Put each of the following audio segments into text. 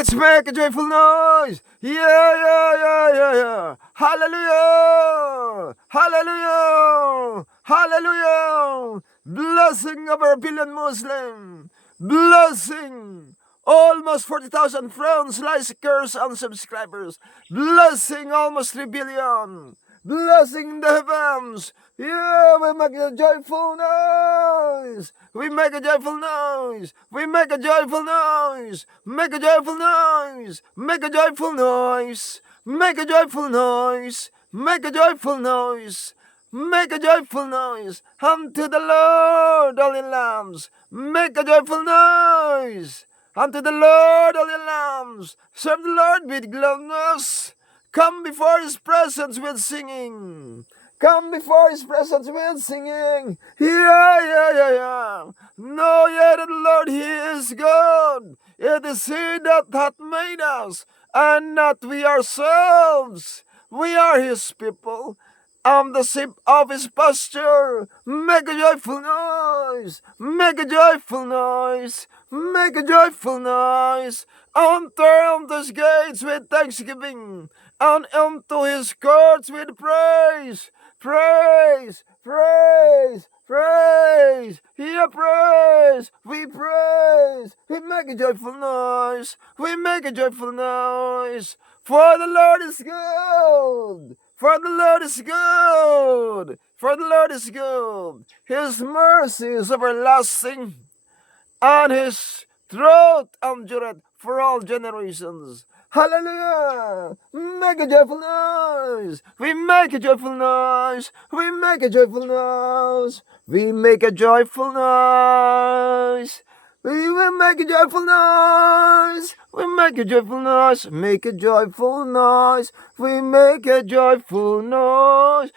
Let's make a joyful noise. Yeah. Hallelujah. Hallelujah. Hallelujah. Blessing over a billion Muslim. Blessing. Almost 40,000 friends, likers, and subscribers. Blessing almost 3 billion. Blessing the heavens. Yeah, we make a joyful noise. We make a joyful noise. We make a joyful noise. Make a joyful noise. Make a joyful noise. Make a joyful noise. Make a joyful noise. Make a joyful noise unto the Lord, all ye lambs. Make a joyful noise unto the Lord, all ye lambs. Serve the Lord with gladness. Come before his presence with singing. Come before his presence with singing. Yeah. Know ye that the Lord, he is good. It is he that hath made us, and not we ourselves. We are his people. The sheep of his pasture. Make a joyful noise. Make a joyful noise. Make a joyful noise. Enter his gates with thanksgiving, and into his courts with praise. Praise. Yeah, praise. We praise. We make a joyful noise. We make a joyful noise. For the Lord is good. For the Lord is good. For the Lord is good. His mercy is everlasting, and his truth endureth for all generations. Hallelujah! Make a joyful noise! We make a joyful noise! We make a joyful noise! We make a joyful noise! We will make a joyful noise! We make a joyful noise! Make a joyful noise! We make a joyful noise!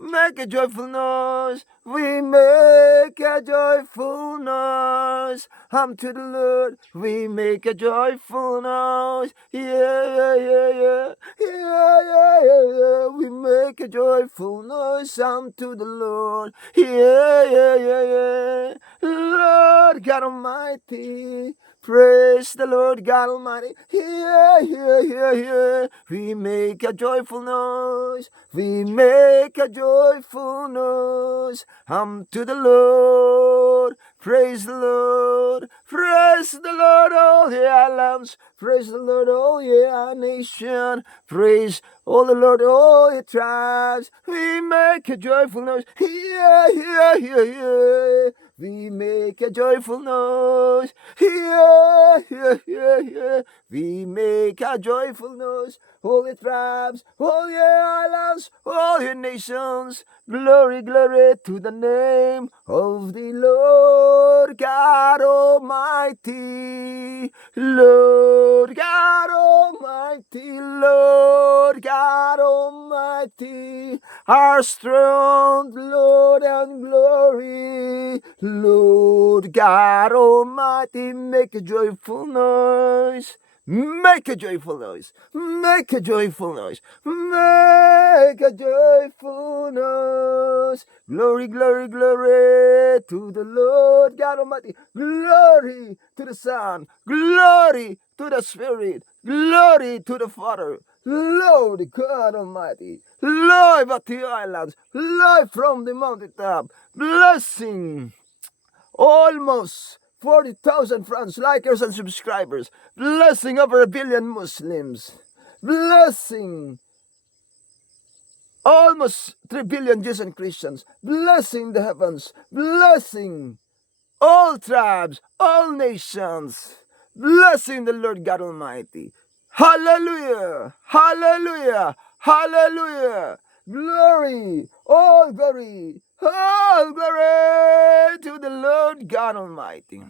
Make a joyful noise. We make a joyful noise. Unto the Lord, we make a joyful noise. Yeah. We make a joyful noise unto the Lord. Yeah. Lord God Almighty. Praise the Lord God Almighty. Yeah. We make a joyful noise. We make a joyful noise unto the Lord. Praise the Lord. Praise the Lord, all ye lambs. Praise the Lord, all ye nation. Praise all the Lord, all ye tribes. We make a joyful noise. Yeah. We make a joyful noise. Yeah. We make a joyful noise. All the tribes, all ye islands, all ye nations. Glory to the name of the Lord God Almighty. Lord God Almighty. Lord God Almighty. Our strength, Lord, and glory. Lord God Almighty, make a joyful noise. Make a joyful noise. Make a joyful noise. Make a joyful noise. Glory to the Lord God Almighty. Glory to the Son. Glory to the Spirit. Glory to the Father. Lord God Almighty. Live at the islands. Live from the mountaintop. Blessing. Almost 40,000 friends, likers, and subscribers. Blessing over a billion Muslims. Blessing almost 3 billion Jews and Christians. Blessing the heavens. Blessing all tribes, all nations. Blessing the Lord God Almighty. Hallelujah. Glory, all glory to the Lord God Almighty.